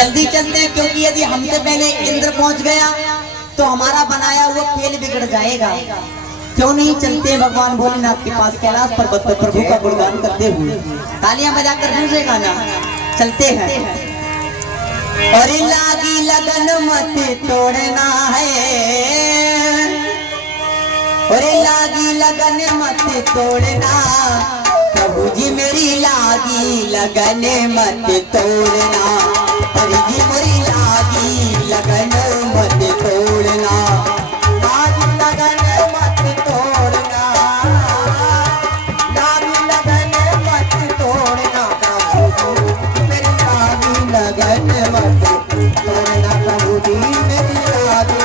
जल्दी चलते हैं, क्योंकि यदि हमसे पहले इंद्र पहुंच गया तो हमारा बनाया हुआ खेल बिगड़ जाएगा। क्यों नहीं चलते भगवान भोलेनाथ के पास कैलाश पर्वत पर प्रभु का गुणगान करते हुए, तालियां बजाकर दूसरे गाना चलते हैं। और लागी लगन मत तोड़ना है, और लागी लगन मत तोड़ना, प्रभु जी मेरी लागी लगन मत तोड़ना, अरे जी मेरी लागी लगन मत तोड़ना, लागी लगन मत तोड़ना, लागी लगन मत तोड़ना, प्रभु मेरी लागी लगन मत तोड़ना, प्रभु जी मेरी लागी।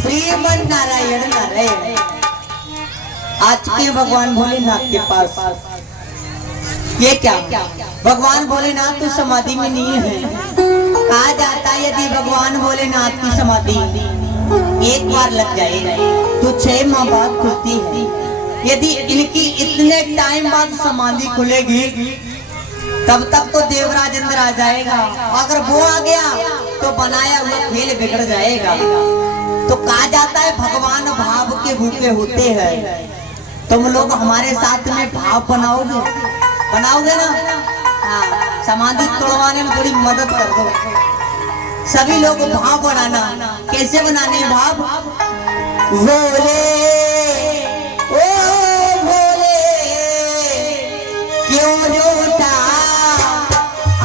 श्रीमन नारायण नारायण। आज के भगवान भोलेनाथ के पास ये क्या, भगवान भोलेनाथ तो समाधि में नहीं है। कहा जाता है यदि भगवान भोलेनाथ की समाधि एक बार लग जाए तो 6 माह बाद खुलती है। यदि इनकी इतने टाइम बाद समाधि खुलेगी तब तक तो देवराज अंदर आ जाएगा। अगर वो आ गया तो बनाया हुआ खेल बिगड़ जाएगा। तो कहा जाता है भगवान भाव के भूखे होते हैं। तुम लोग हमारे साथ में भाव बनाओगे, बनाओगे ना? हाँ, समाधि तोड़वाने में थोड़ी मदद कर दो। सभी लोग भाव बनाना। कैसे बनाने भाव? भोले ओ भोले क्यों रूठा,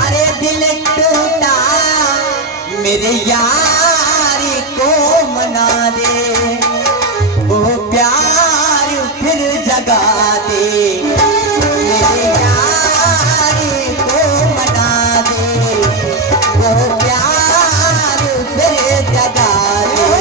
अरे दिल टूटा, मेरे यार को मना दे, ओ प्यार फिर जगा दे, मेरे यार को मना दे, ओ प्यार फिर जगा दे।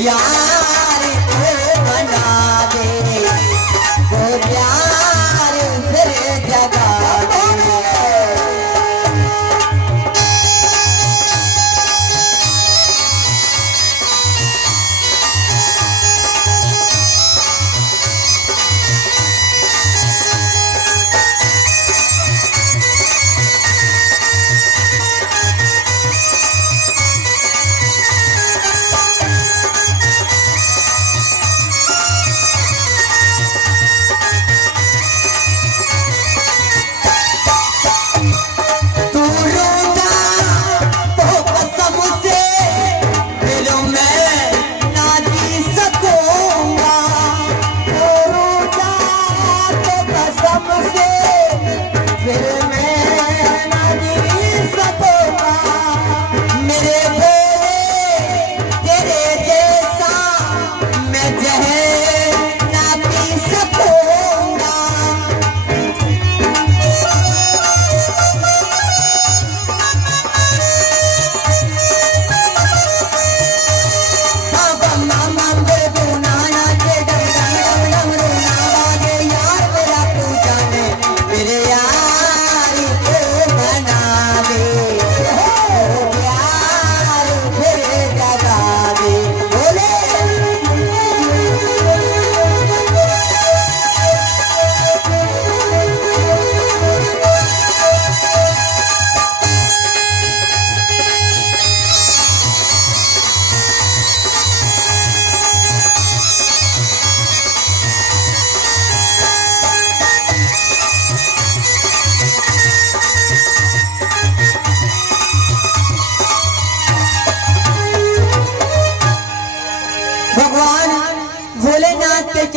यार को बना दे, वो प्यार फिर जगा दे।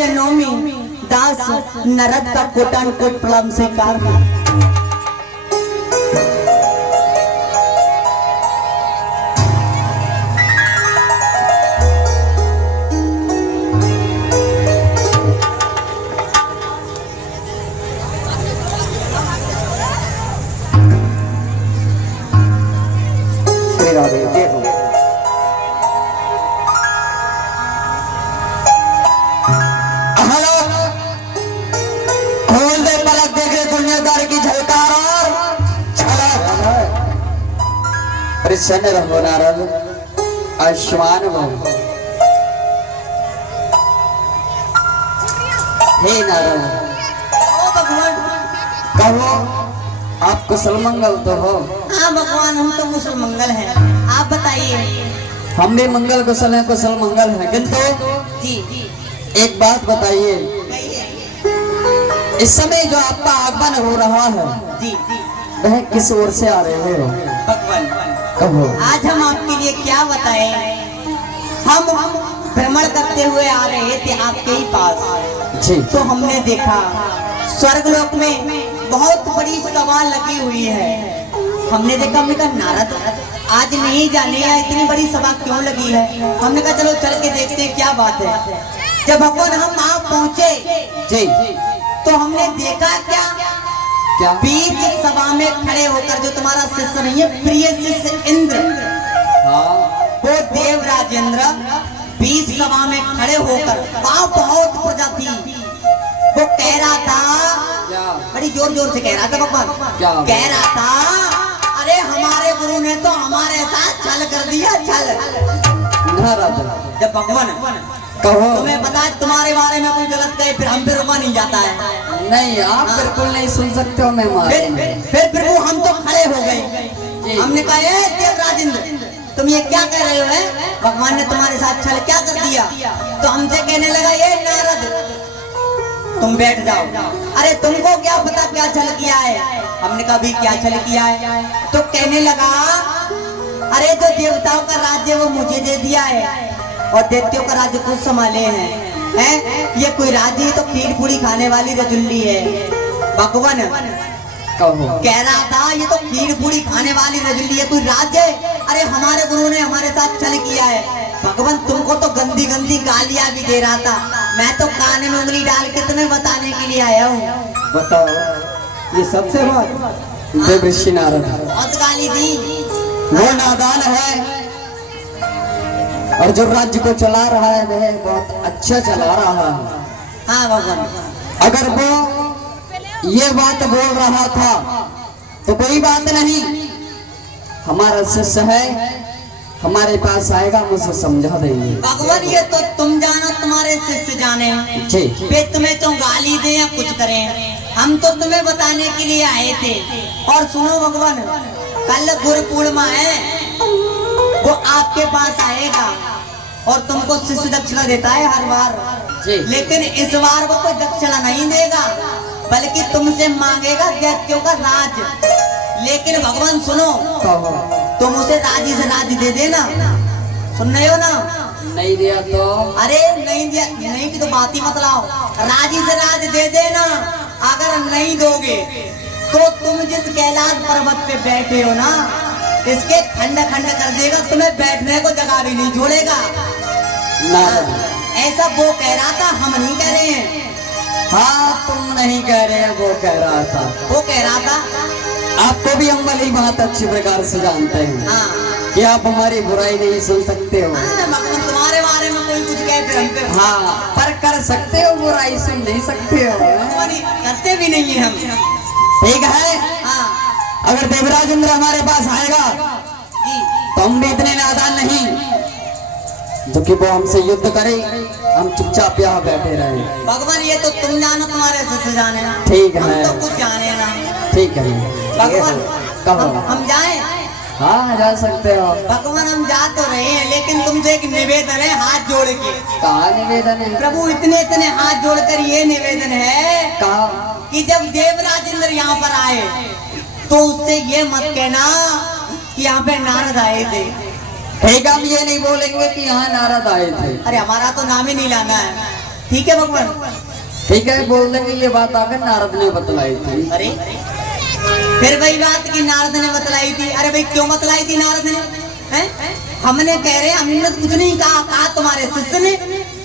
से नौमी दास नरद का कोटान कोट प्रणाम स्वीकार। प्रसन्न रहो नारद, आयुष्मान भव। हे नारद, कहो आप कुशल मंगल तो हो? हाँ भगवान, हम तो कुशल मंगल हैं, आप बताइए। हम भी मंगल कुशल हैं, कुशल मंगल हैं, किंतु जी एक बात बताइए, इस समय जो आपका आगमन हो रहा है जी वह किस ओर से आ रहे हो? भगवान, कहो। आज हम आपके लिए क्या बताएं? हम भ्रमण करते हुए आ रहे थे आपके ही पास जी। तो हमने देखा स्वर्गलोक में बहुत बड़ी सभा लगी हुई है। हमने देखा, हमने कहा नारद आज नहीं जाने या इतनी बड़ी सभा क्यों लगी है। हमने कहा चलो चल के देखते हैं क्या बात है। जब भगवान हम वहाँ पहुँचे जी तो हमने देखा क्या बीच सभा में खड़े होकर जो तुम्हारा शिष्य नहीं है, प्रिय शिष्य इंद्र, हाँ। वो देव राजेंद्र बीच सभा में खड़े होकर वहाँ बहुत प्रजा थी, वो कह रहा था, बड़ी जोर जोर से कह रहा था भगवान, कह रहा था अरे हमारे गुरु ने तो हमारे साथ छल कर दिया, छल। जब भगवान कहो, तुम्हें पता है तुम्हारे बारे में कोई गलत कहे फिर हम पे रुका नहीं जाता है। नहीं, आप बिल्कुल नहीं सुन सकते हो मेहमान। फिर प्रभु हम तो खड़े हो गए। हमने कहा देव राजेंद्र तुम ये क्या कह रहे हो? है भगवान ने तुम्हारे साथ छल क्या कर दिया? तो हमसे कहने लगा ये नारद तुम बैठ जाओ। अरे तुमको क्या पता क्या छल किया है? हमने कहा भी क्या छल किया है? तो कहने लगा अरे जो देवताओं का राज्य वो मुझे दे दिया है और दैत्यों का राज्य खुद संभाले हैं। ये कोई राज्य तो खीर पूरी खाने वाली रजुल्ली है। भगवान कह रहा था ये तो खीर पूरी खाने वाली रजुल्ली है, कोई राज्य है? अरे हमारे गुरु ने हमारे साथ छल किया है। भगवान तुमको तो गंदी गंदी गालियां भी दे रहा था, मैं तो कान में उंगली डाल के तुम्हें बताने के लिए आया हूँ। बताओ ये सबसे बात देव ऋषि नारद बहुत गाली दी। वो नादान है और जो राज्य को चला रहा है वह बहुत अच्छा चला रहा है। हाँ भगवान, अगर वो ये बात बोल रहा था तो कोई बात नहीं, हमारा शिष्य है, हमारे पास आएगा, मुझे समझा देंगे। भगवान ये तो तुम जानो, तुम्हारे शिष्य जाने जी। वे तुम्हें तो गाली दे या कुछ करें, हम तो तुम्हें बताने के लिए आए थे। और सुनो भगवान, कल गुरु पूर्णिमा है, वो आपके पास आएगा और तुमको शिष्य दक्षिणा देता है हर बार जी। लेकिन इस बार वो कोई दक्षिणा नहीं देगा बल्कि तुमसे मांगेगा दैत्यों का राज। लेकिन भगवान सुनो, तुम उसे राजी से राज दे देना। सुन रहे हो ना? नहीं दिया तो? अरे नहीं दिया नहीं की तो बात ही मत लाओ, राजी से राज दे देना। अगर नहीं दोगे तो तुम जिस कैलाश पर्वत पे बैठे हो ना, इसके खंड खंड कर देगा, तुम्हें बैठने को जगह भी नहीं छोड़ेगा। ऐसा वो कह रहा था, हम नहीं कह रहे हैं। हाँ तुम नहीं कह रहे, वो कह रहा था। वो कह रहा था। आपको भी हम भली बात अच्छी प्रकार से जानते हैं। हाँ। कि आप हमारी बुराई नहीं सुन सकते हो। तुम्हारे बारे में कोई कुछ कहे फिर हम पे। हाँ पर कर सकते हो, बुराई सुन नहीं सकते हो। करते भी नहीं है हम। ठीक है। हाँ। अगर देवराज इंद्र हमारे पास आएगा तो हम भी इतने नादान नहीं जो कि वो हमसे युद्ध करे, हम चुपचाप यहाँ बैठे रहे। भगवान ये तो तुम जानो, तुम्हारे से जाने ना। ठीक है, हम तो कुछ जाने ना। ठीक है भगवान कहो। हम जाएं? हाँ जा सकते हो। भगवान हम जा तो रहे हैं लेकिन तुमसे एक निवेदन है हाथ जोड़ के। कहा निवेदन है? प्रभु इतने इतने हाथ जोड़कर ये निवेदन है कहा कि जब देवराज इंद्र यहाँ पर आए तो उससे ये मत कहना कि यहाँ पे नारद आए थे। ठीक, हम ये नहीं बोलेंगे कि यहाँ नारद आए थे। अरे हमारा तो नाम ही नहीं लाना है, ठीक है भगवान? ठीक है, बोल देंगे। ये बात आकर नारद ने बतलाई थी। अरे फिर वही बात की नारद ने बतलाई थी। अरे भाई क्यों बतलाई थी नारद ने? हैं? हमने कह रहे हमने तो कुछ नहीं कहा तुम्हारे शिष्य ने,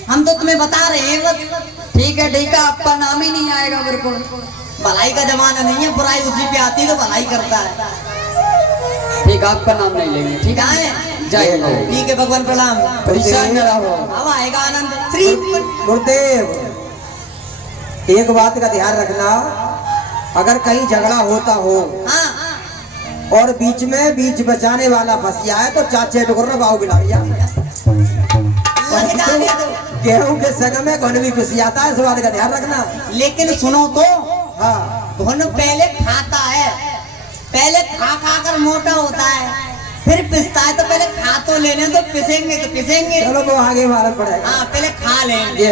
हम तो तुम्हें बता रहे हैं बस। ठीक है, आपका नाम ही नहीं आएगा मेरे को। भलाई का जमाना नहीं है, बुराई उसी पे आती है तो भलाई करता है। ठीक, आपका नाम नहीं लेंगे। ठीक है, जाइए। ठीक है भगवान, प्रणाम। परेशान न रहो। अब आएगा आनंद। श्री गुरुदेव, एक बात का ध्यान रखना, अगर कहीं झगड़ा होता हो और बीच बचाने वाला फंस जाए तो चाचे टुकड़ बाऊ बिला गेहूं के संग में घुन भी घुस जाता है, इस बात का ध्यान रखना। लेकिन सुनो तो, हाँ, घुन पहले खाता है, पहले खा कर मोटा होता है, फिर पिसता है। तो पहले खा तो लेने, तो पिसेंगे तो पिसेंगे। चलो वो आगे मालूम पड़ेगा। हाँ, पहले खा लेंगे।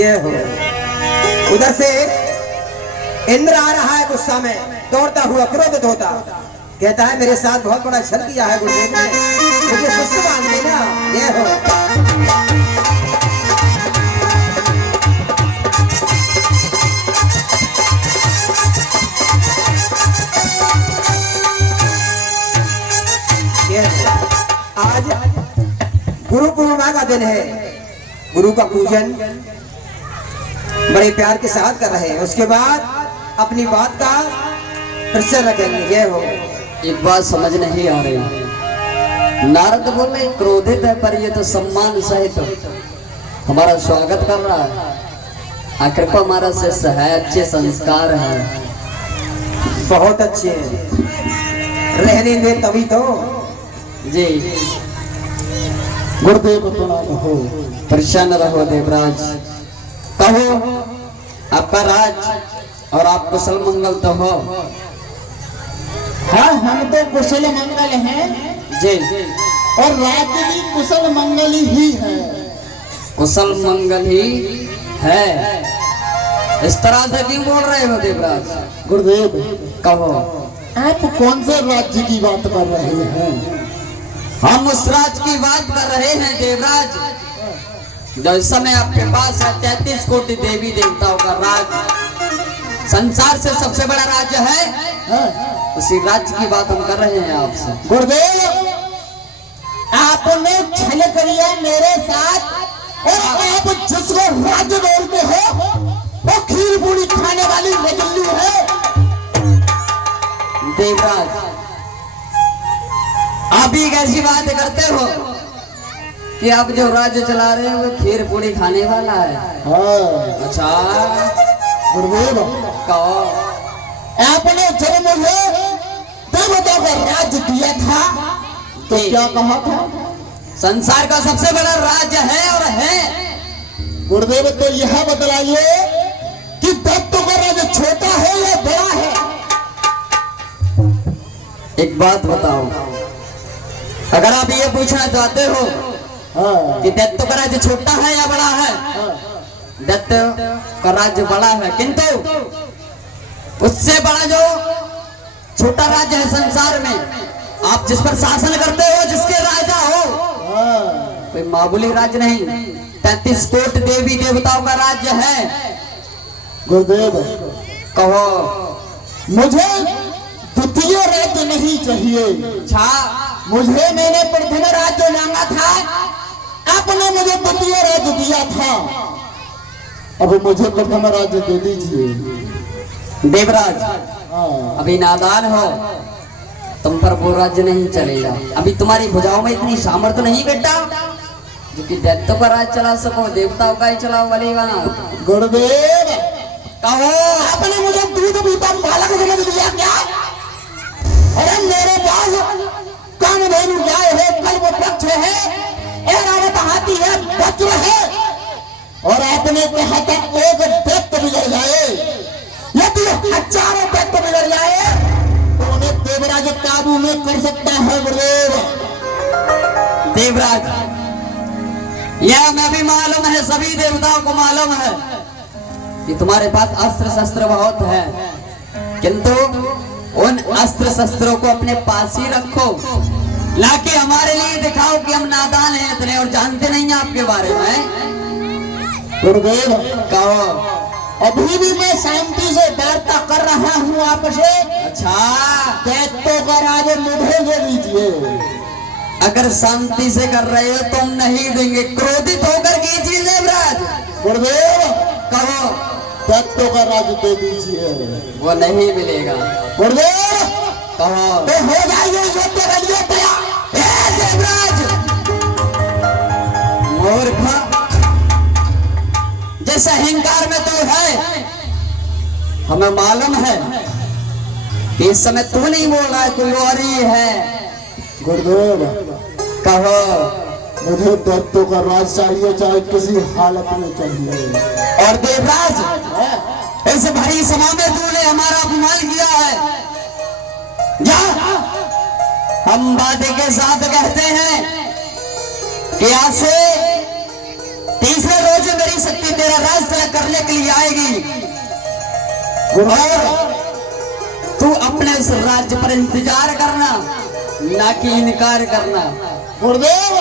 ये हो। उधर से इंद्र आ रहा है गुस्सा में, दौड़ता हुआ क्रोधित होता, कहता है मेरे साथ बहुत बड़ा छल किया है गुरुदेव ने, मुझे शिष्य मान लेना। ये हो। आज गुरु पूर्णिमा का दिन है, गुरु का पूजन बड़े प्यार के साथ कर रहे हैं। उसके बाद अपनी बात का प्रश्न रखेंगे। ये हो। एक बात समझ नहीं आ रही। नारद बोले क्रोधित है, पर ये तो सम्मान सहित हमारा स्वागत कर रहा है। आखिर को हमारा शिष्य है, अच्छे संस्कार है, बहुत अच्छे हैं, रहने दे तभी तो। जी गुरुदेव प्रणाम हो। प्रसन्न रहो देवराज। कहो आपका राज और आप कुशल मंगल तो हो। हाँ, हम तो कुशल मंगल हैं जी, और राज्य भी कुशल मंगल ही है। कुशल मंगल ही है। इस तरह से क्यों बोल रहे हो देवराज? गुरुदेव, कहो आप कौन से राज्य की बात कर रहे हैं? हम उस राज की बात कर रहे हैं देवराज, जो इस समय आपके पास है। 33 कोटि देवी देवताओं का राज, संसार से सबसे बड़ा राज्य है। हाँ? उसी राज्य की बात हम कर रहे हैं आपसे। गुरुदेव, आपने छल करिया मेरे साथ, और आप जिसको राज्य बोलते हो वो खीर पूरी खाने वाली रजल्लू है। देवराज, आप ही कैसी बात करते हो कि आप जो राज्य चला रहे हैं वो खीर पूरी खाने वाला है? हाँ। अच्छा गुरुदेव, कहो। आपने जब मुझे देवता का राज्य दिया था तो क्या कहा था? संसार का सबसे बड़ा राज्य है और है। गुरुदेव, तो यह बतलाइए कि दैत्यों का राज्य छोटा है या बड़ा है? एक बात बताओ, अगर आप ये पूछना चाहते हो हाँ। कि दैत्य का राज्य छोटा है या बड़ा है, दैत्य का राज्य बड़ा है, किंतु उससे बड़ा जो छोटा राज्य है संसार में, आप जिस पर शासन करते हो, जिसके राजा हो, कोई मामूली राज्य नहीं, 33 कोटि देवी देवताओं का राज्य है। गुरुदेव, कहो। मुझे द्वितीय राज्य नहीं चाहिए। अच्छा, मुझे मैंने प्रथम राज्य मांगा था, आपने मुझे द्वितीय राज्य दिया था, अब मुझे प्रथम राज्य दे दीजिए। देवराज, हाँ। अभी नादान हो, तुम पर वो राज्य नहीं चलेगा। अभी तुम्हारी भुजाओं में इतनी सामर्थ्य नहीं बेटा जो कि दैत्यों का राज चला सको, देवताओं का ही चलाओ वाली बना। गुरुदेव, कहो। आपने मुझे दूध पीता बालक समझ लिया क्या? अरे मेरे पास कामधेनु गाय है, कल्प वृक्ष है, ऐरावत हाथी है, वज्र है, और आपने कहा था एक दैत्य बिगड़ जाए, यदि हजारों दैत्य बिगड़ जाए तो उन्हें देवराज काबू में कर सकता है। गुरुदेव, देवराज, यह हमें भी मालूम है, सभी देवताओं को मालूम है कि तुम्हारे पास अस्त्र शस्त्र बहुत है, किंतु उन अस्त्र शस्त्रों को अपने पास ही रखो, लाके हमारे लिए दिखाओ कि हम नादान हैं इतने और जानते नहीं हैं आपके बारे में। गुरुदेव कहो। अभी भी मैं शांति से वार्ता कर रहा हूँ आपसे। अच्छा, दैत्यों का राज मुझे दे दीजिए। अगर शांति से कर रहे हो तुम नहीं देंगे, क्रोधित होकर कीजिए देवराज। गुरुदेव कहो। दैत्यों का राज दे दीजिए। वो नहीं मिलेगा। गुरुदेव कहो। तो हो जाइए युद्ध के लिए तैयार। ए देवराज, मूर्ख, जिस अहंकार में तू है हमें मालूम है कि इस समय तू नहीं बोल रहा है, कोई और ही है। गुरुदेव कहो। मुझे दैत्यों का राज चाहिए, चाहे किसी हालत में चाहिए। और देवराज, इस भरी सभा में तूने हमारा अपमान किया है। जा, हम वादे के साथ कहते हैं कि आज से तीसरे रोज मेरी शक्ति तेरा राज तलक करने के लिए आएगी और तू अपने उस राज्य पर इंतजार करना, ना कि इनकार करना। गुरुदेव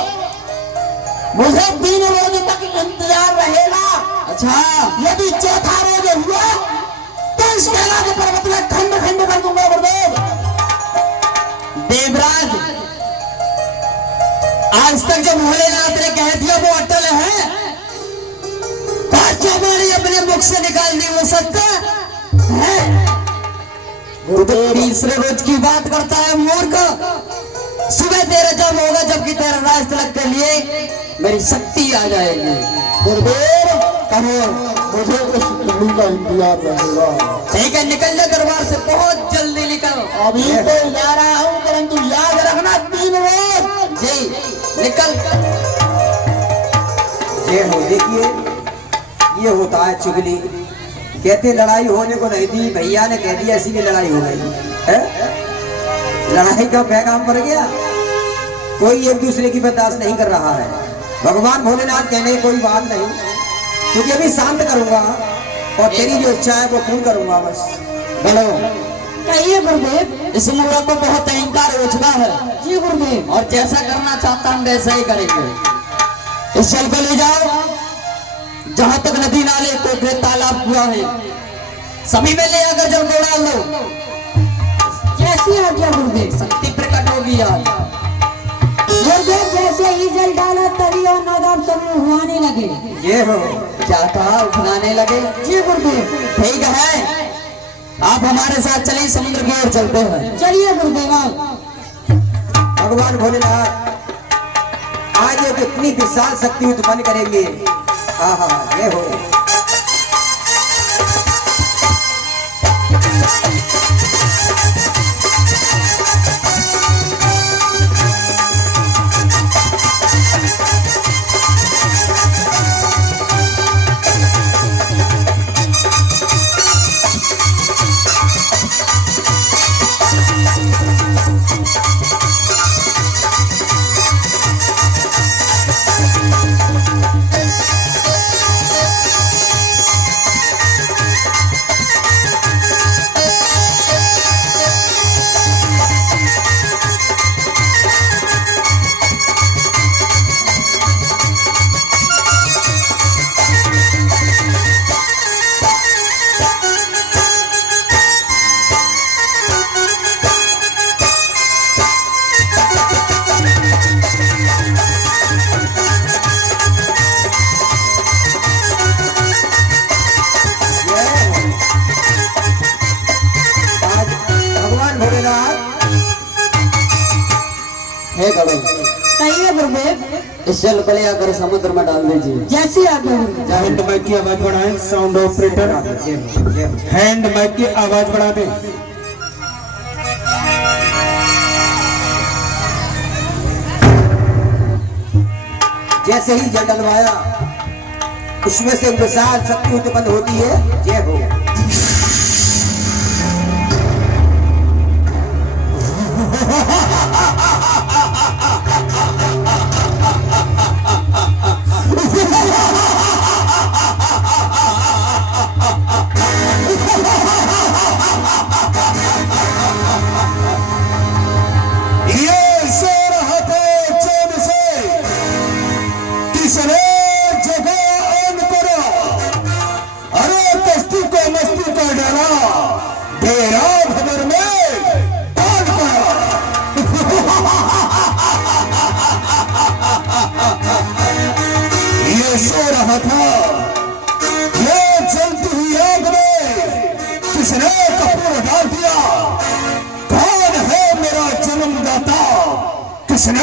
मुझे 3 रोज तक इंतजार रहेगा। अच्छा, यदि चौथा रोज हुआ तो इस कैलाश पर्वत में खंड खंड कर दूंगा। गुरुदेव देवराज, आज तक जो भोलेनाथ ने कह दिया वो अटल है। जो बाणी अपने मुख से निकाल दी वो सत्य है। गुरुदेव तीसरे रोज की बात करता है मूर्ख। सुबह तेरा जब होगा जबकि तेरा राज तलक के लिए मेरी शक्ति आ जाएगी। गुरुदेव कहो। मुझे उस घड़ी का इंतजार रहेगा। ठीक है, निकल जा दरबार से, बहुत जल्दी निकल। अभी तो जा रहा हूँ, परंतु याद रखना 3 रोज। जी निकल। ये हो, देखिए ये होता है चुगली। कहते लड़ाई होने को नहीं थी, भैया ने कह दिया इसीलिए लड़ाई हो गई है। लड़ाई का पैगाम पड़ गया। कोई एक दूसरे की बर्दाश्त नहीं कर रहा है। भगवान भोलेनाथ कहने कोई बात नहीं, क्योंकि अभी शांत करूंगा और तेरी जो इच्छा है वो पूर्ण करूंगा बस। बोलो। कहिए गुरुदेव। इस मूर्ख को बहुत अहंकार हो चुका है। जी गुरुदेव। और जैसा करना चाहता हम वैसा ही करेंगे। इस जल को ले जाओ जहां तक नदी नाले कोठे तालाब हुआ है, सभी में ले आकर जल को डाल दो। जैसी आज्ञा गुरुदेव। शक्ति प्रकट होगी आज। गुरुदेव जैसे ही जल डाला तभी और नौदाब सब उठाने लगे। ये हो। क्या कहा? उठाने लगे। जी गुरुदेव। ठीक है, आप हमारे साथ चलिए, समुद्र की ओर चलते हैं। चलिए गुरुदेव। भगवान भोलेनाथ आज एक इतनी विशाल शक्ति उत्पन्न करेंगे। आहा, ये हो। हे गणेश, कहिए गुरुदेव। इस जल को ले आकर समुद्र में डाल दीजिए। जैसी आज्ञा गुरुदेव। हैंड माइक की आवाज बढ़ाएं। साउंड ऑपरेटर हैंड माइक की आवाज बढ़ा दें। जैसे ही जल डलवाया उसमें से विशाल शक्ति उत्पन्न होती है। जय हो। तीसरे जगह ऑन करो।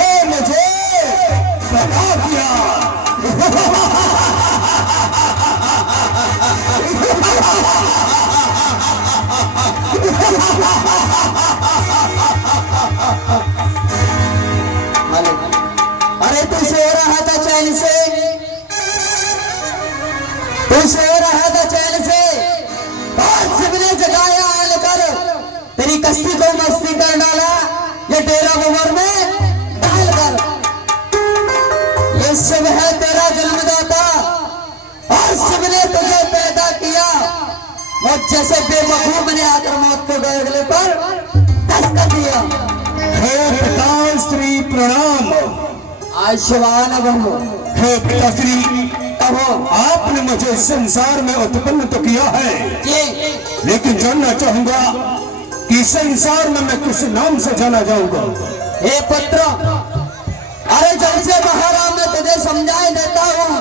तूने मुझे बता दिया। अरे तू सो रहा था चैन से, तू सो रहा था चैन से, और सबने जगाया आकर तेरी कश्ती को मस्ती कर डाला, ये डेरा उमर में डालकर। ये शिव है तेरा जन्मदाता और शिव ने तुझे पैदा किया। मुझ जैसे बेवकूफ ने आकर मौत को गले पर दस कर दिया। हे पिताश्री प्रणाम। आयुष्मान बहु। हे पिताश्री, आपने मुझे संसार में उत्पन्न तो किया है, लेकिन जानना चाहूंगा कि संसार में मैं किस नाम से जाना जाऊंगा। हे पुत्र, अरे जब से बाहर आ मैं तुझे समझाई देता हूँ,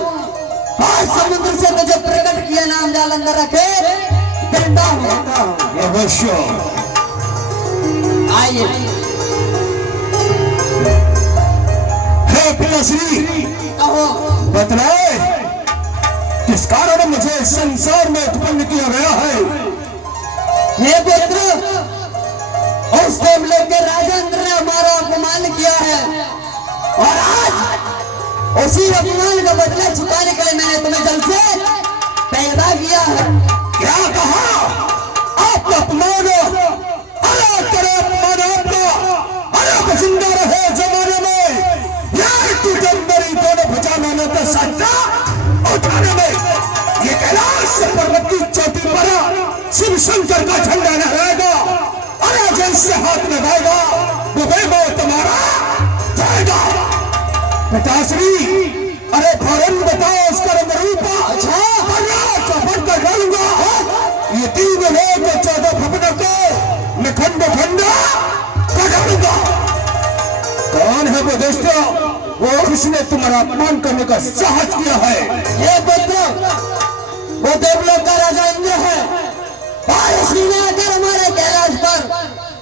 और समुद्र से तुझे प्रकट किया नाम जाल अंदर रखे देता हूँ। अवश्य। आइए। हे पिताश्री, कहो। बतलाए किस कारण मुझे संसार में उत्पन्न किया गया है। हे पुत्र, उस देवलोक के राजेंद्र ने हमारा अपमान किया है, और आज उसी अपमान का बदला चुकाने के लिए मैंने तुम्हें जल से पैदा किया है। क्या कहा? आप अपमान, अरे करे अपमान आपका, अरे जिंदा रहे जमाने में, यार तुझे मेरी दोनों भुजाओं में तो सच्चा उठाने में, ये कैलाश पर्वत की चोटी पर शिव शंकर का झंडा लहराएगा, अरे जैसे हाथ लगाएगा दुबई में तुम्हारा जाएगा। पिताश्री, अरे फौरन बताओ उसका रंग रूप। अच्छा, चौपट कर डालूंगा ये 3 लोग 14 भवनों को मैं खंड खंड कर डालूंगा। कौन है वो दोस्तों, वो किसने तुम्हारा अपमान करने का साहस किया है? ये पुत्र, वो देवलोक का राजा इंद्र है, और उसी ने आकर हमारे कैलाश पर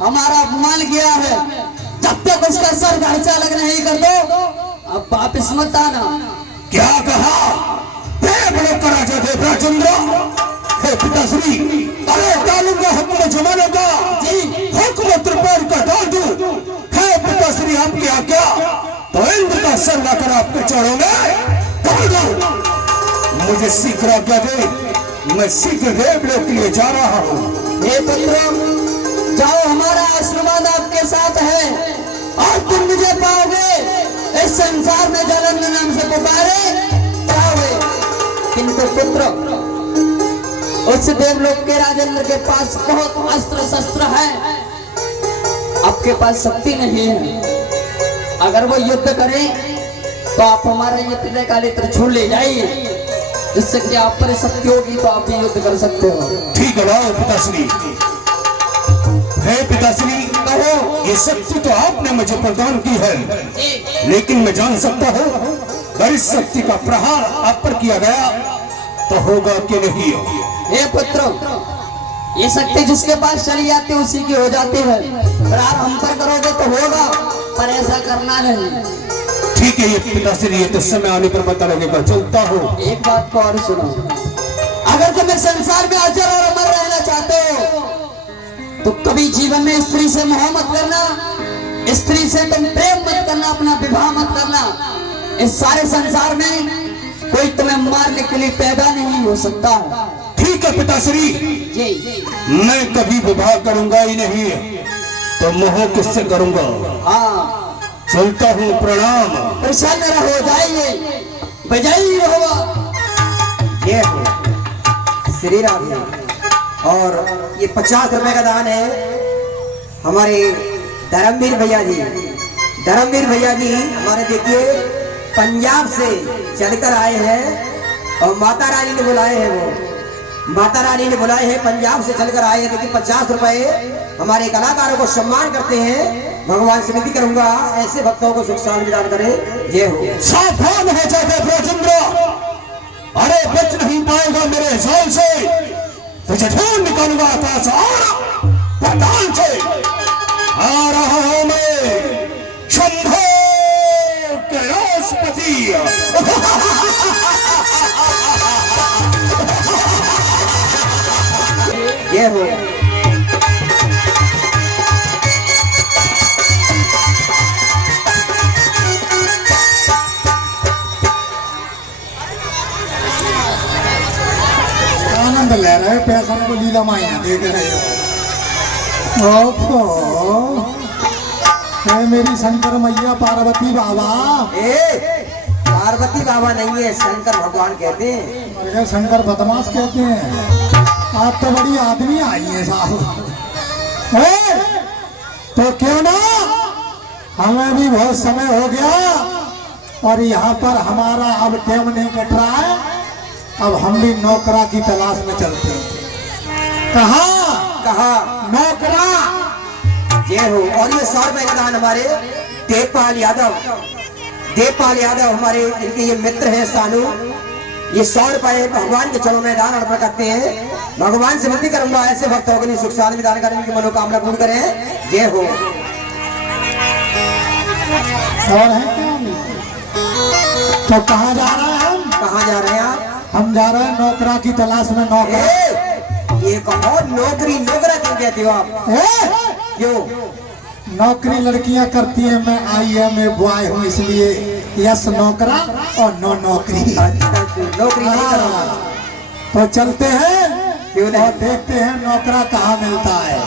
हमारा अपमान किया है। जब तक उसका सर ढांचा अलग नहीं कर दो, अब वापिस मत आना। क्या कहा? देवलोक का राजा देवराजेंद्र। हे पिताश्री, अरे डालूंगा हुक्म जमाने का जी, हुक्म त्रिपुर का डाल दूं। हे पिताश्री, आपकी आज्ञा तो इंद्र का सर लाकर आपके चरणों में डाल दूं। मुझे शीघ्र आज्ञा दे, मैं शीघ्र देवलोक के लिए जा रहा हूँ। हे पुत्र, जाओ, हमारा आशीर्वाद आपके साथ है, और तुम मुझे पाओगे। इस संसार में जलंधर नाम से पुकारे पाओगे। किंतु पुत्र, उस देवलोक के राजेंद्र के पास बहुत अस्त्र शस्त्र है, आपके पास शक्ति नहीं है। अगर वो युद्ध करे तो आप हमारा ये प्रलयकाली त्रिशूल ले जाइए, जिससे कि आप पर शक्ति होगी तो आप भी युद्ध कर सकते हो। ठीक है लाओ पिताश्री। हे पिताश्री, कहो, ये शक्ति तो आपने मुझे प्रदान की है, लेकिन मैं जान सकता हूँ अगर इस शक्ति का प्रहार आप पर किया गया तो होगा कि नहीं? हे पुत्र, ये शक्ति जिसके पास चली जाती है उसी की हो जाती है। प्रहार हम पर करोगे तो होगा, पर ऐसा करना नहीं। ठीक है ये पिताश्री, ये तो समय आने पर पता लगेगा। चलता हूँ। एक बात को और सुनो, अगर तुम इस संसार में अजर और अमर रहना चाहते हो तो कभी जीवन में स्त्री से मोह मत करना, स्त्री से तुम प्रेम मत करना, अपना विवाह मत करना। इस सारे संसार में कोई तुम्हें मारने के लिए पैदा नहीं हो सकता। ठीक है पिताश्री, जी, मैं कभी विवाह करूंगा ही नहीं, तो मोह किससे करूंगा? हाँ, चलता हूँ। प्रणाम। प्रसन्न रहो, जाइए, बजाइए रहो। ये हो श्री राम जी, और ये 50 रुपए का दान है हमारे धर्मवीर भैया जी। धर्मवीर भैया जी हमारे देखिए पंजाब से चलकर आए हैं, और माता रानी ने बुलाए हैं। वो माता रानी ने बुलाए हैं, पंजाब से चलकर आए हैं। देखिए 50 रुपए हमारे कलाकारों को सम्मान करते हैं। भगवान से विनती करूंगा ऐसे भक्तों को सुख शांति प्रदान करे। जय हो। सावधान हो जाते देवराजेंद्र, अरे बच नहीं पाएगा मेरे जाल से, तुझे ढूंढ निकालूंगा आकाश और पाताल से। आ रहा हूं मैं, शंभो पैसन को लीला मायना देख रहे हो। ओहो, है मेरी शंकर मैया पार्वती बाबा। पार्वती बाबा नहीं है, शंकर भगवान कहते हैं। अरे शंकर बदमाश कहते हैं। आप तो बड़ी आदमी आई है साहब। तो क्यों ना, हमें भी बहुत समय हो गया और यहाँ पर हमारा अब टाइम नहीं कट रहा है। अब हम भी नौकरा की तलाश में चलते हैं। कहा नौकरा ये हो। और ये 100 रुपए का दान हमारे देवपाल यादव हमारे इनके ये मित्र हैं सानू। ये 100 रुपए भगवान के चरणों में दान अर्पण करते हैं। भगवान से विनती करूंगा ऐसे भक्त होकर सुख शांति दान करने की मनोकामना पूर्ण करें। जय हो। और है क्या? तो कहाँ जा रहे हैं हम? कहाँ जा रहे हैं आप? हम जा रहे हैं नौकरा की तलाश में। नौकरा ये कहो नौकरी, नौकरा क्यों कहते हो आप? क्यों? नौकरी लड़कियां करती हैं, मैं IMA बॉय हूँ इसलिए यस नौकरा और नो नौकरी। नौकरी नहीं करूंगा। तो चलते हैं क्यों नहीं? और देखते हैं नौकरा कहाँ मिलता है।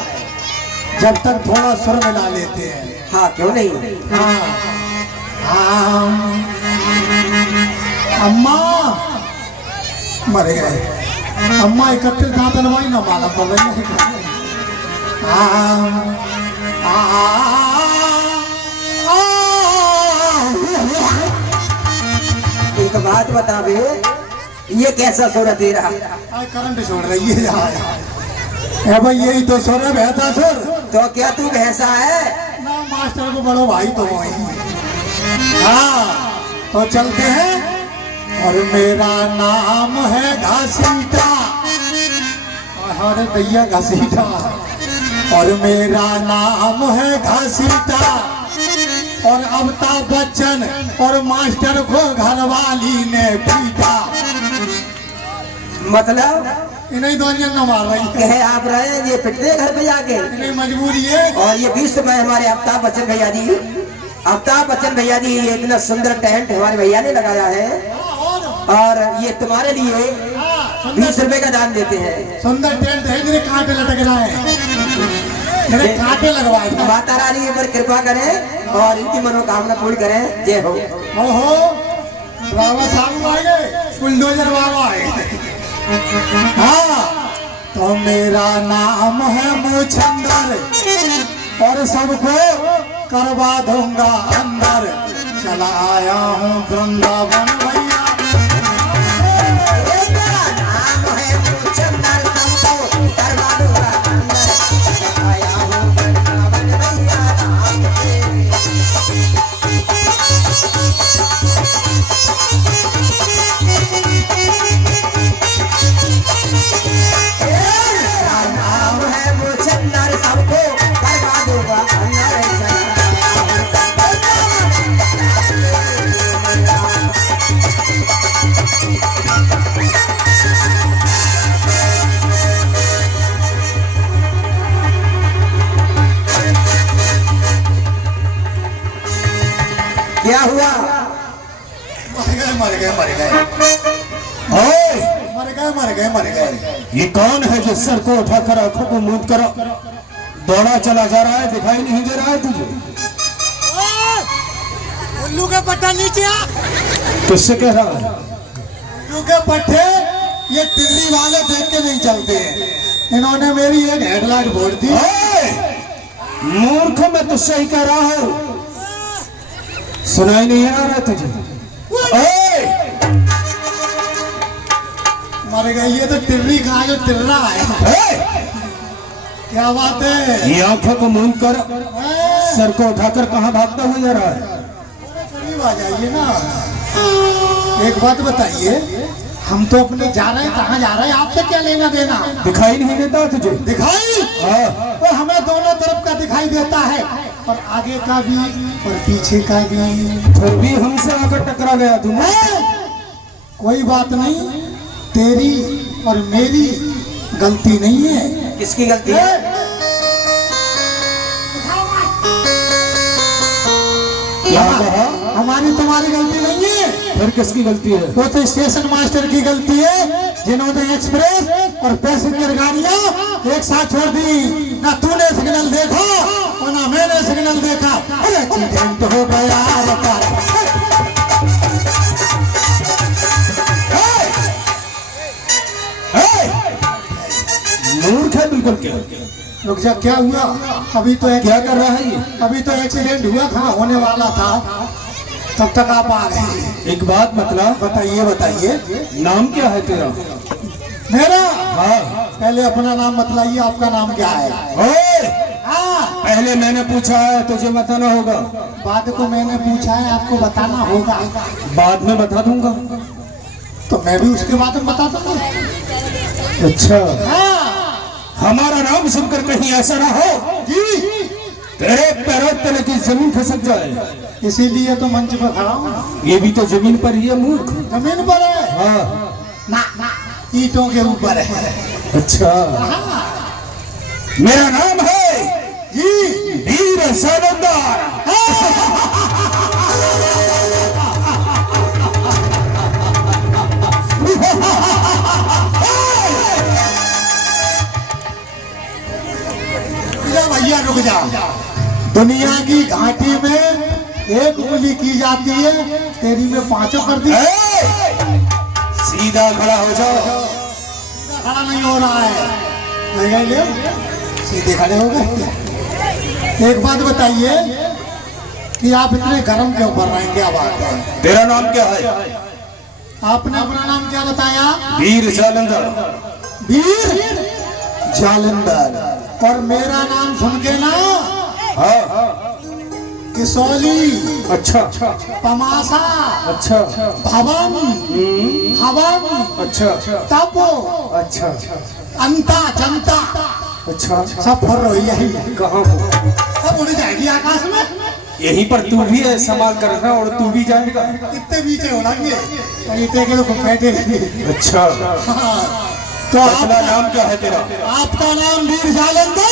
जब तक थोड़ा सुर मिला लेते हैं। हाँ क्यों नहीं। अम्मा मर गए। अम्मा 31 दांत लवाई ना मालूम पड़ रही है। एक बात बता बे, ये कैसा सुर दे रहा? करंट छोड़ रही है भाई। यही तो सुर है, बहता सुर। तो क्या तू भैंसा है? ना मास्टर को बड़ो भाई तो वही। तो चलते हैं। और मेरा नाम है घसीटा। अरे भैया घसीटा। और मेरा नाम है घसीटा। और अमिताभ बच्चन और मास्टर को घरवाली ने पीटा। मतलब इन्हें दो न मार रही कहे आप रहे ये पिटते घर पे जाके। इन्हें मजबूरी है। और ये 20 रुपए हमारे अमिताभ बच्चन भैया जी, ये इतना सुंदर टेंट हमारे भैया ने लगाया है। और ये तुम्हारे लिए 20 रुपए का दान देते हैं। सुंदर टेंट है, मेरे कांटे लटक रहा है। मेरे कांटे लगवाए। माता रानी पर कृपा करें और इनकी मनोकामना पूरी करें। जय हो। ओहो, बाबा साहब आ गए, बुलडोजर बाबा आए। तो मेरा नाम है मुछंदर और सबको करवा दूंगा अंदर। चला आया हूँ वृंदावन भैया। नाम है मुछंदर, सबको करवा दूंगा अंदर। चला आया हूँ वृंदावन भैया। नाम है मुछंदर, सबको करवा दूंगा अंदर। क्या हुआ? मर गए। ये कौन है जो सर को उठाकर आंखों को मूंद कर दौड़ा चला जा रहा है? दिखाई नहीं दे रहा है तुझे? उल्लू के पट्टा नीचे आ। किससे कह रहा है? उल्लू के पट्टे ये टिल्ली वाले देख के नहीं चलते हैं। इन्होंने मेरी एक हेडलाइट फोड़ दी। मूर्ख, मैं तुझसे ही कह रहा हूँ, सुनाई नहीं आ रहा तुझे? मर गई। ये तो टिर्री कहा जो टिर्रा है। क्या बात है? ये आंखों को मूंद कर सर को उठाकर कहाँ भागता हुआ जा रहा है? करीब आ जाइए ना। एक बात बताइए, हम तो अपने जा रहे हैं, कहाँ जा रहे हैं? आपसे क्या लेना देना? दिखाई नहीं देता तुझे? दिखाई तो हमें दोनों तरफ का दिखाई देता है, और आगे का भी और पीछे का भी। फिर भी हमसे आकर टकरा गया तुम। कोई बात नहीं, तेरी और मेरी गलती नहीं है। किसकी गलती है? क्या कहा? हमारी तुम्हारी गलती नहीं है। फिर किसकी गलती है? वो तो स्टेशन मास्टर की गलती है जिन्होंने एक्सप्रेस और पैसेंजर गाड़ियां एक साथ छोड़ दी। ना तूने सिग्नल देखा और ना मैंने सिग्नल देखा। अरे एक्सीडेंट हो गया बता। मूर्ख है बिल्कुल। क्या रुक जा, क्या हुआ? अभी तो क्या कर रहा है ये? अभी तो एक्सीडेंट हुआ था, होने वाला था, तब तक आप आ गए। एक बात मतलब, बताइए बताइए। नाम क्या है तेरा? मेरा? हाँ। पहले अपना नाम बतलाइए, आपका नाम क्या है? ओए, हाँ, पहले मैंने पूछा है, तुझे बताना होगा। बात को मैंने पूछा है, आपको बताना होगा। बाद में बता दूंगा। तो मैं भी उसके बाद में बता दूंगा। अच्छा, हाँ हमारा नाम सुनकर कहीं ऐसा ना हो जी, तेरे पैरों तले की जमीन खसक जाए। इसीलिए तो मंच पर खड़ा हूँ। ये भी तो जमीन पर ही है मूर्ख। जमीन पर है हाँ। ना, ईंटों के ऊपर है। अच्छा, हाँ मेरा नाम है जी, वीर सालंदार। भैया रुक जा। दुनिया की घाटी में एक उंगली की जाती है, तेरी में पांचों कर दी। सीधा खड़ा हो जाओ। खड़ा नहीं हो रहा है, ले सीधे खड़े हो गए। एक बात बताइए कि आप इतने गर्म क्यों पड़ रहे हैं, क्या बात है? तेरा नाम क्या है? आपने अपना नाम क्या बताया? वीर जालंधर। वीर जालंधर। और मेरा नाम सुन के ना हाँ। किसौली, अच्छा पमासा, अच्छा भवन, हवन, अच्छा तप, अच्छा अंता जनता अच्छा। सब फर रही है। कहाँ? सब उड़ जाएगी आकाश में। यहीं पर तू भी है, संभाल कर रखना, और तू भी जाएगा। कितने बीचे उड़ेंगे, इतने के तो बैठे। अच्छा, हाँ, तो अपना नाम क्या है तेरा? आपका नाम वीर जालंधर,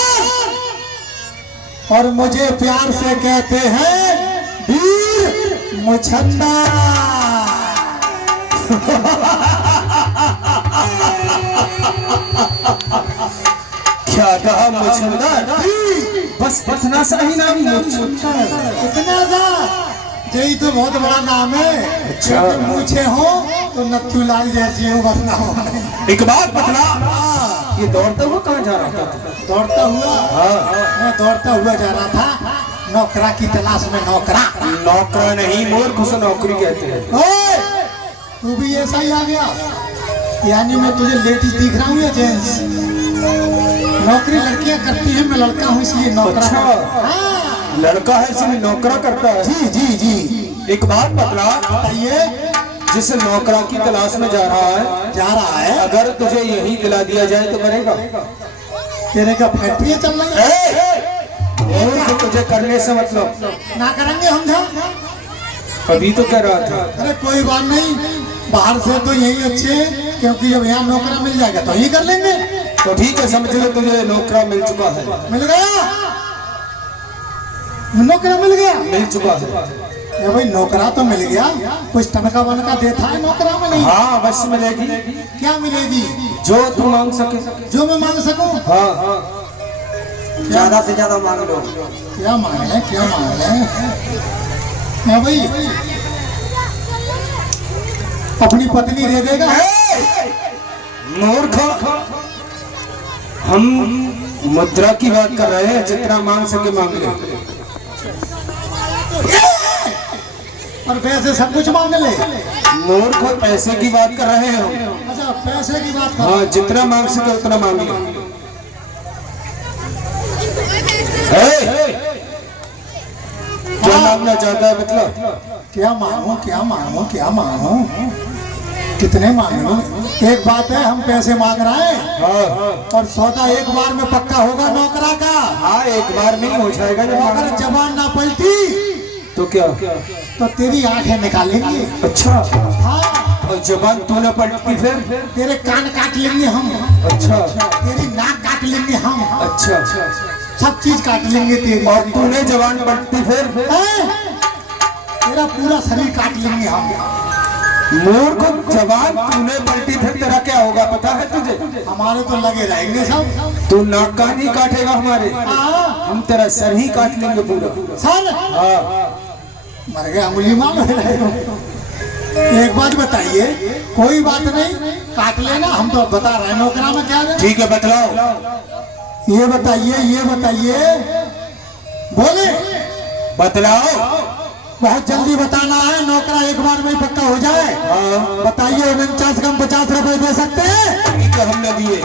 और मुझे प्यार से कहते हैं वीर मुछन्ना। क्या कहा? मुछन्दार? बस इतना सा ही नाम मुछन्दार? इतना सा? यही तो बहुत बड़ा नाम है। अच्छा। पूछे हो तो नत्थू लाल जैसी हो, बस नाम। एक बात बतला, ये दौड़ता हुआ कहाँ जा रहा था? दौड़ता हुआ? हाँ। मैं दौड़ता हुआ जा रहा था नौकरा की तलाश में। नौकरा? नौकरा नहीं, मूर्ख उसे नौकरी कहते हैं। ओए, तू भी ऐसा ही आ गया? यानी मैं तुझे लेडीज दिख रहा हूँ या जेंट्स? नौकरी लड़कियां करती हैं, मैं लड़का हूँ इसलिए नौकरा। अच्छा। हाँ। लड़का है इसलिए नौकरा करता है। जी जी जी, एक बात बतला, बताइए। जिस नौकरा की तलाश में जा रहा है, अगर तुझे यही दिला दिया जाए तो करेगा? तेरे का फैक्ट्री चल रही है? मूर्ख, तुझे करने से मतलब ना करेंगे हम जा। अभी तो कह रहा था। अरे कोई बात नहीं, बाहर से तो यही अच्छे, क्योंकि जब यहाँ नौकरा मिल जाएगा तो यही कर लेंगे। तो ठीक है, समझ लो तुझे नौकरा मिल चुका है। मिल गया? नौकरा मिल गया? मिल चुका है। ये भाई नौकरा तो मिल गया, कुछ तनखा वनखा देता है नौकरा में? नहीं। हाँ, अवश्य मिलेगी। क्या मिलेगी? जो तू मांग सके। जो मैं मांग सकूं? हाँ, ज्यादा से ज्यादा मांग लो। क्या मांग ले, क्या मांग ले? मैं भाई अपनी पत्नी दे देगा? मूर्ख, हम मुद्रा की बात कर रहे हैं, जितना मांग सके मांग ले। और पैसे सब कुछ मांग ले? मूर्ख, पैसे की बात कर रहे हैं हम। अच्छा, पैसे की बात कर। हाँ, जितना मांग सके उतना मांग ले। क्या मांगना चाहता है मतलब? क्या मांगू, क्या मांगू, क्या मांगू? कितने मांगू? एक बात है, हम पैसे मांग रहे हैं, हाँ और सौदा एक बार में पक्का होगा नौकरा का। हाँ, एक बार नहीं हो जाएगा। जब अगर जबान ना पलटी तो क्या? तो तेरी आंखें निकालेंगे। अच्छा, हाँ, और जबान तूने पलटी फिर? तेरे कान काट लेंगे हम। अच्छा तेरी नाक काट लेंगे हम। अच्छा, सब चीज काट लेंगे तेरी। और तूने जबान पलटी फिर? हैं? तेरा पूरा शरीर काट लेंगे हम। मूर्ख जवान, तूने पलटी फिर तेरा क्या होगा पता है तुझे? हमारे तो लगे रहेंगे सब। तू नाक कान ही काटेगा हमारे, हम तेरा सर ही काट लेंगे पूरा। सर हाँ, मर गया, उंगली मार रहे हो। एक बात बताइए, कोई बात नहीं, काट लेना, हम तो बता रहे हैं नौकरा में क्या है। ठीक है बतलाओ। ये बताइए, बोले बतलाओ। बहुत जल्दी बताना है, नौकरा एक बार में ही पक्का हो जाए। हाँ, बताइए 49 कम 50 रुपए दे सकते हैं? ठीक है, हमने दिए।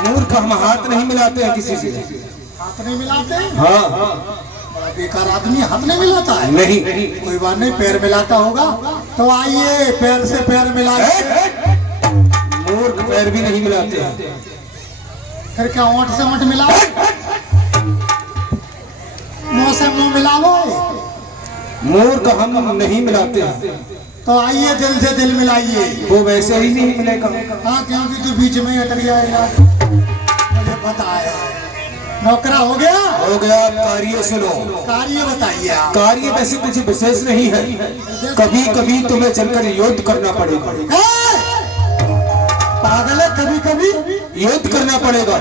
मूर्ख, हम हाथ नहीं मिलाते हैं किसी से। हाथ नहीं मिलाते? हाँ, बड़ा बेकार आदमी हाथ नहीं मिलाता है। नहीं। कोई बात नहीं, पैर मिलाता होगा तो आइए पैर से पैर मिला। मूर्ख, पैर भी नहीं मिलाते हैं। फिर क्या ओंठ से ओंठ मिलाओ, मुंह से मुंह मिलाओ? मूर्ख, हम नहीं मिलाते हैं। तो आइए दिल से दिल मिलाइए। वो वैसे ही नहीं मिलेगा। हाँ, क्योंकि तो बीच में अटक जाएगा, मुझे पता है। नौकरा हो गया? हो गया। अब कार्य सुनो। कार्य बताइए आप। कार्य वैसे कुछ विशेष नहीं है, कभी कभी तुम्हें चलकर युद्ध करना पड़ेगा। पागल है, कभी कभी युद्ध करना पड़ेगा।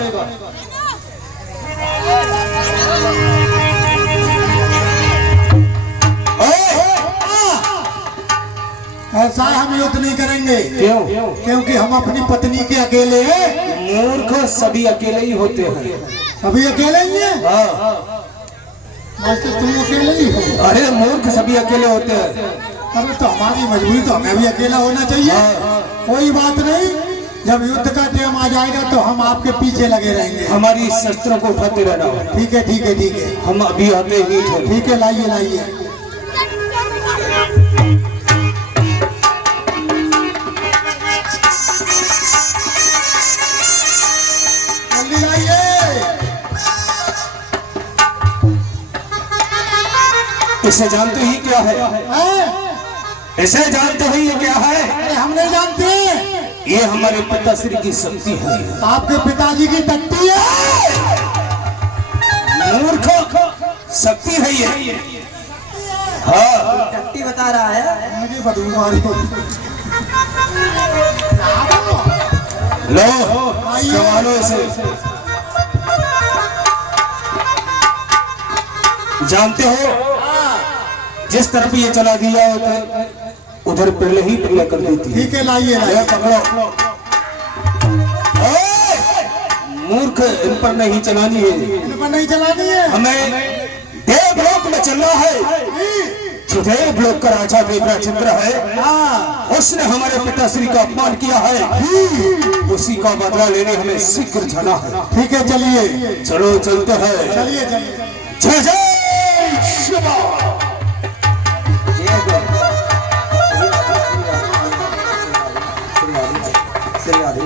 ऐसा हम युद्ध नहीं करेंगे। क्यों? क्योंकि हम अपनी पत्नी के अकेले हैं। मूर्ख, सभी अकेले ही होते हैं। सभी अकेले ही हैं? हाँ। मास्टर तुम अकेले ही हो? अरे मूर्ख, सभी अकेले होते हैं। अरे तो हमारी मजबूरी, तो हमें भी अकेला होना चाहिए। हाँ। कोई बात नहीं, जब युद्ध का टाइम आ जाएगा तो हम आपके पीछे लगे रहेंगे। हमारी शस्त्रों को उठाते रहना। ठीक है, ठीक है, ठीक है, हम अभी आते ही थे। ठीक है, लाइए लाइए। जल्दी लाइए। इसे जानते ही क्या है? इसे जानते ही ये क्या है? अरे हम नहीं जानते। ये हमारे पिताश्री की शक्ति है। आपके पिताजी की टट्टी है। मूर्ख, शक्ति है ये। हाँ, टट्टी बता रहा है। मुझे बदबू मारी। लो संभालो इसे। जानते हो, जिस तरफ ये चला दिया उधर पिरले ही पिरले कर देती है। ठीक है, लाइए ले लाइए। पकड़ो। ओए, मूर्ख, इन पर नहीं चलानी है। इन पर नहीं चलानी है। हमें देवलोक में चलना है। जो देवलोक का राजा देवराजेंद्र है, उसने हमारे पिताश्री का अपमान किया है, उसी का बदला लेने हमें शीघ्र जाना है। ठीक है, चलिए चलो चलते हैं। चलिए चलिए। जय जय शिवा। श्री राधे।